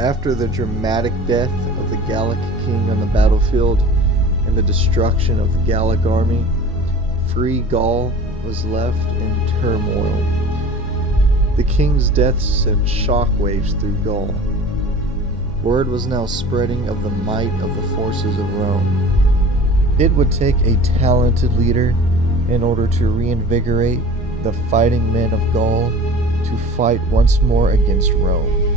After the dramatic death of the Gallic king on the battlefield and the destruction of the Gallic army, free Gaul was left in turmoil. The king's death sent shockwaves through Gaul. Word was now spreading of the might of the forces of Rome. It would take a talented leader in order to reinvigorate the fighting men of Gaul to fight once more against Rome.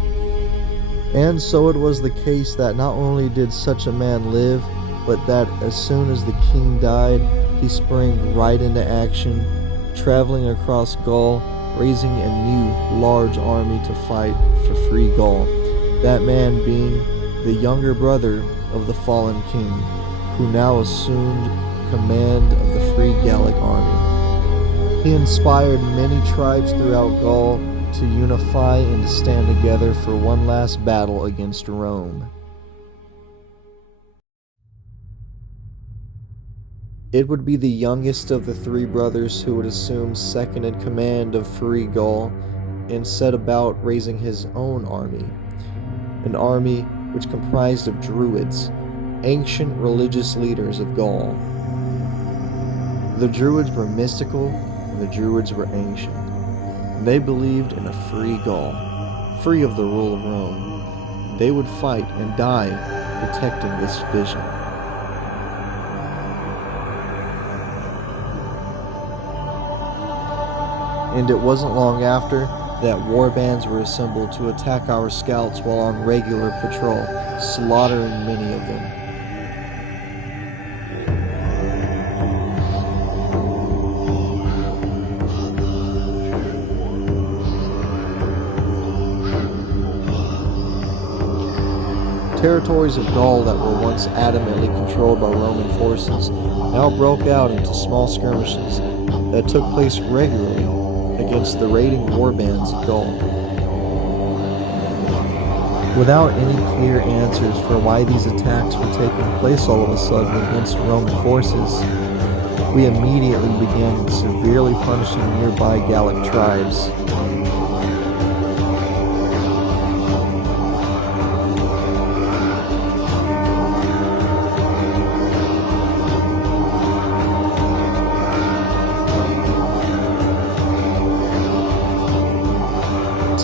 And so it was the case that not only did such a man live, but that as soon as the king died, he sprang right into action, traveling across Gaul, raising a new large army to fight for free Gaul. That man being the younger brother of the fallen king, who now assumed command of the free Gallic army. He inspired many tribes throughout Gaul to unify and to stand together for one last battle against Rome. It would be the youngest of the three brothers who would assume second in command of free Gaul and set about raising his own army, an army which comprised of Druids, ancient religious leaders of Gaul. The Druids were mystical and the Druids were ancient. They believed in a free Gaul, free of the rule of Rome. They would fight and die protecting this vision. And it wasn't long after that war bands were assembled to attack our scouts while on regular patrol, slaughtering many of them. Territories of Gaul that were once adamantly controlled by Roman forces now broke out into small skirmishes that took place regularly against the raiding warbands of Gaul. Without any clear answers for why these attacks were taking place all of a sudden against Roman forces, we immediately began severely punishing nearby Gallic tribes.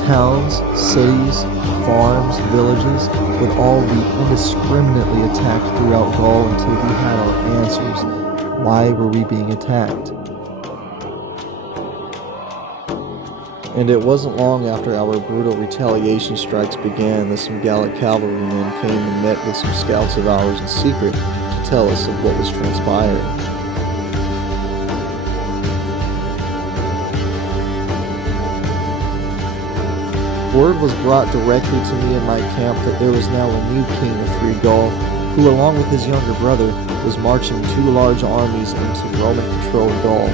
Towns, cities, farms, villages would all be indiscriminately attacked throughout Gaul until we had our answers. Why were we being attacked? And it wasn't long after our brutal retaliation strikes began that some Gallic cavalrymen came and met with some scouts of ours in secret to tell us of what was transpiring. Word was brought directly to me in my camp that there was now a new king of free Gaul, who along with his younger brother was marching two large armies into Roman-controlled Gaul.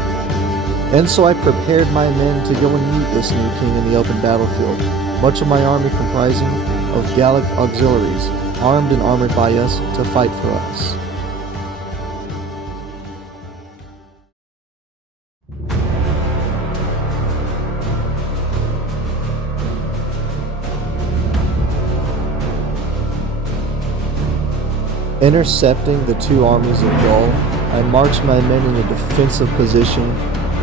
And so I prepared my men to go and meet this new king in the open battlefield, much of my army comprising of Gallic auxiliaries, armed and armored by us to fight for us. Intercepting the two armies of Gaul, I marched my men in a defensive position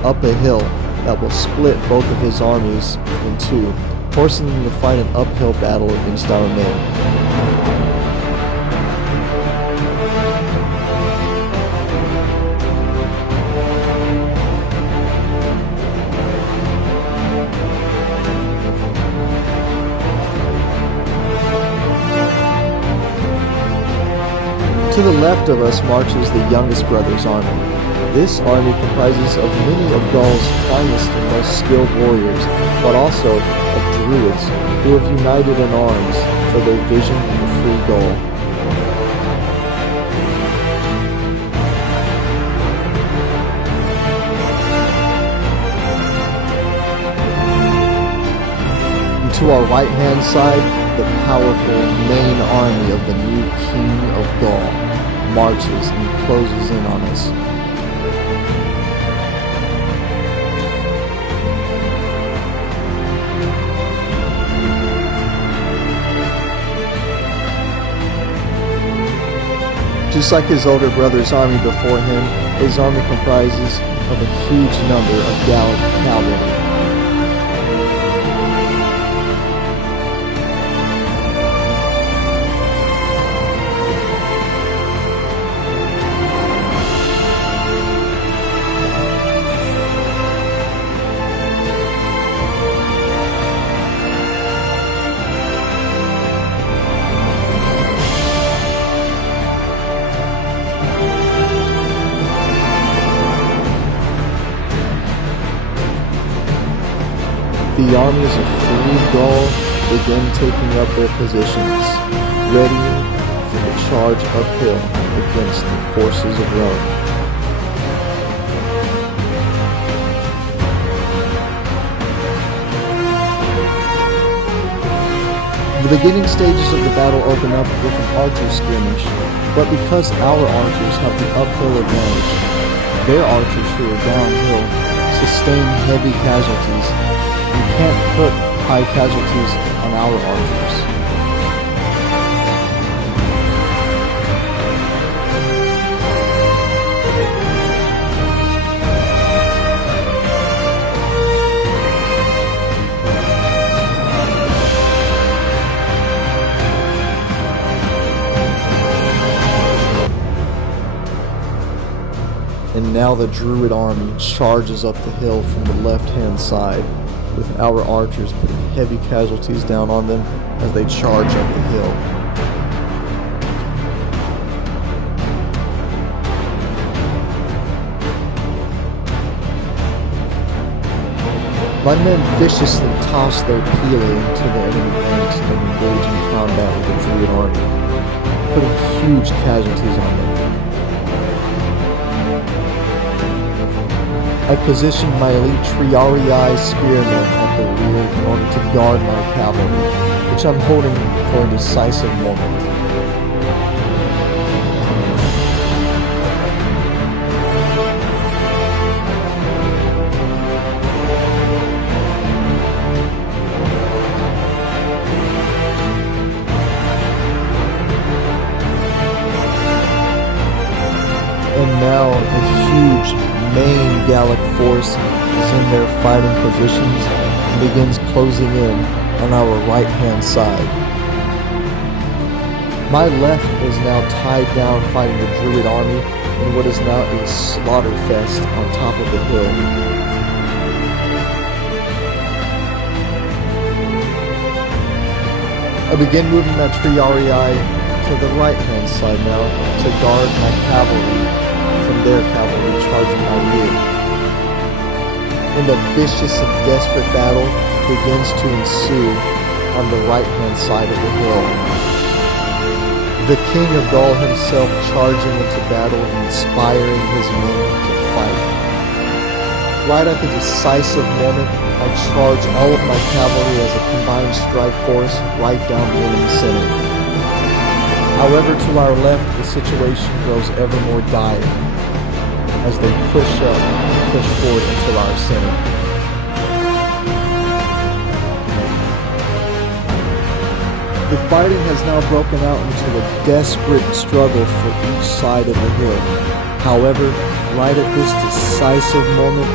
up a hill that will split both of his armies in two, forcing them to fight an uphill battle against our men. To the left of us marches the youngest brother's army. This army comprises of many of Gaul's finest and most skilled warriors, but also of Druids who have united in arms for their vision of a free Gaul. And to our right-hand side, the powerful main army of the new king of Gaul marches and closes in on us. Just like his older brother's army before him, his army comprises of a huge number of Gallic cavalry. The armies of free Gaul begin taking up their positions, ready for the charge uphill against the forces of Rome. The beginning stages of the battle open up with an archer skirmish, but because our archers have the uphill advantage, their archers who are downhill sustain heavy casualties. We can't put high casualties on our archers. And now the Druid army charges up the hill from the left-hand side, with our archers putting heavy casualties down on them as they charge up the hill. My men viciously toss their pile into the enemy ranks and engage in combat with the Druid army, putting huge casualties on them. I positioned my elite Triarii spearmen at the rear in order to guard my cavalry, which I'm holding for a decisive moment. And now a huge main Gallic force is in their fighting positions and begins closing in on our right-hand side. My left is now tied down fighting the Druid army in what is now a slaughter fest on top of the hill. I begin moving my Triarii to the right-hand side now to guard my cavalry from their cavalry charging my rear. And a vicious and desperate battle begins to ensue on the right-hand side of the hill. The King of Gaul himself charging into battle and inspiring his men to fight. Right at the decisive moment, I charge all of my cavalry as a combined strike force right down the enemy center. However, to our left, the situation grows ever more dire as they push forward into our center. The fighting has now broken out into a desperate struggle for each side of the hill. However, right at this decisive moment,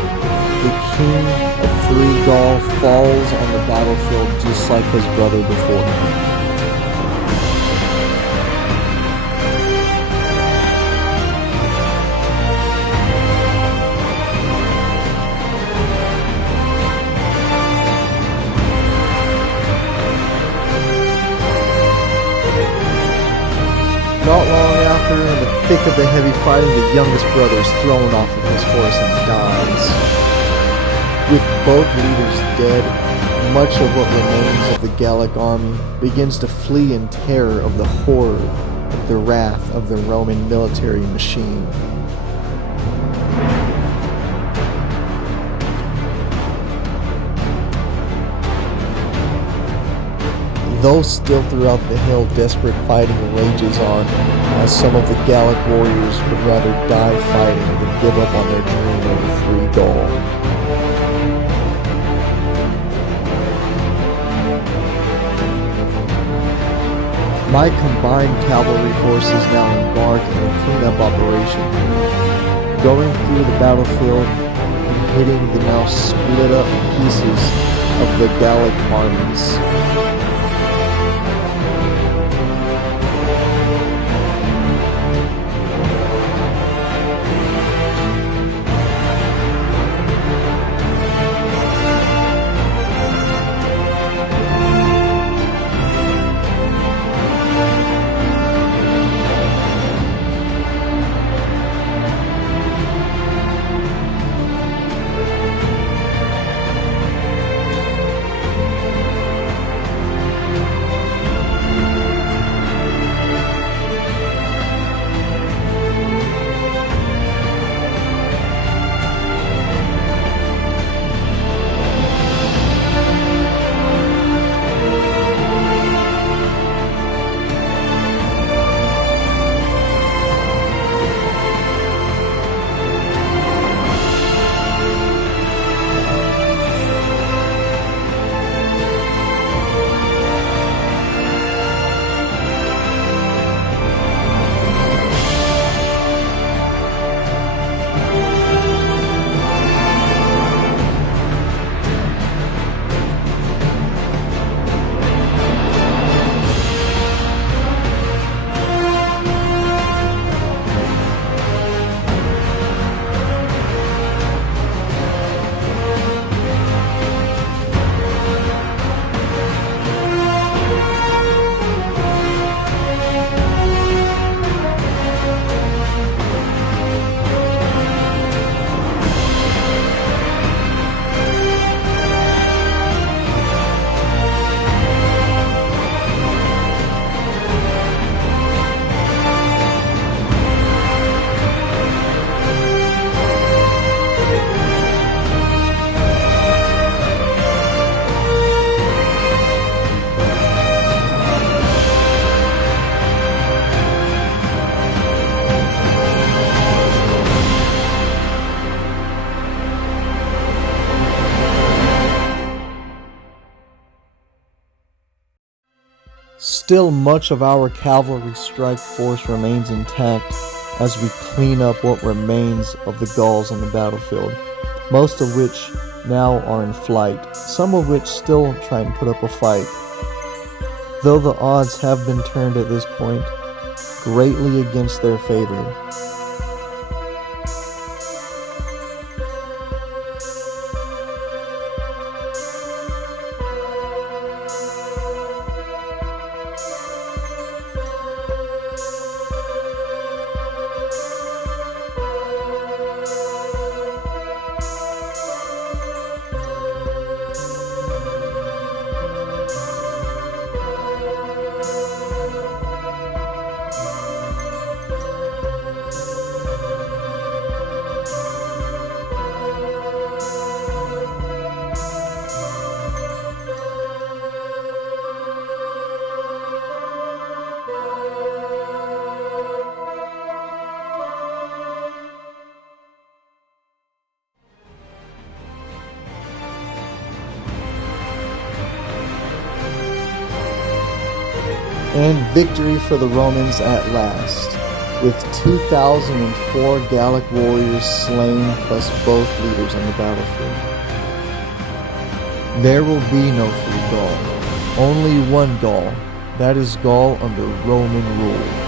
the King of Free Gaul falls on the battlefield just like his brother before him. Not long after, in the thick of the heavy fighting, the youngest brother is thrown off of his horse and dies. With both leaders dead, much of what remains of the Gallic army begins to flee in terror of the horror of the wrath of the Roman military machine. Though still throughout the hill, desperate fighting rages on, as some of the Gallic warriors would rather die fighting than give up on their dream of free Gaul. My combined cavalry forces now embark in a cleanup operation, going through the battlefield and hitting the now split up pieces of the Gallic armies. Still, much of our cavalry strike force remains intact as we clean up what remains of the Gauls on the battlefield, most of which now are in flight, some of which still try and put up a fight. Though the odds have been turned at this point greatly against their favor. And victory for the Romans at last, with 2,004 Gallic warriors slain plus both leaders on the battlefield. There will be no free Gaul, only one Gaul, that is Gaul under Roman rule.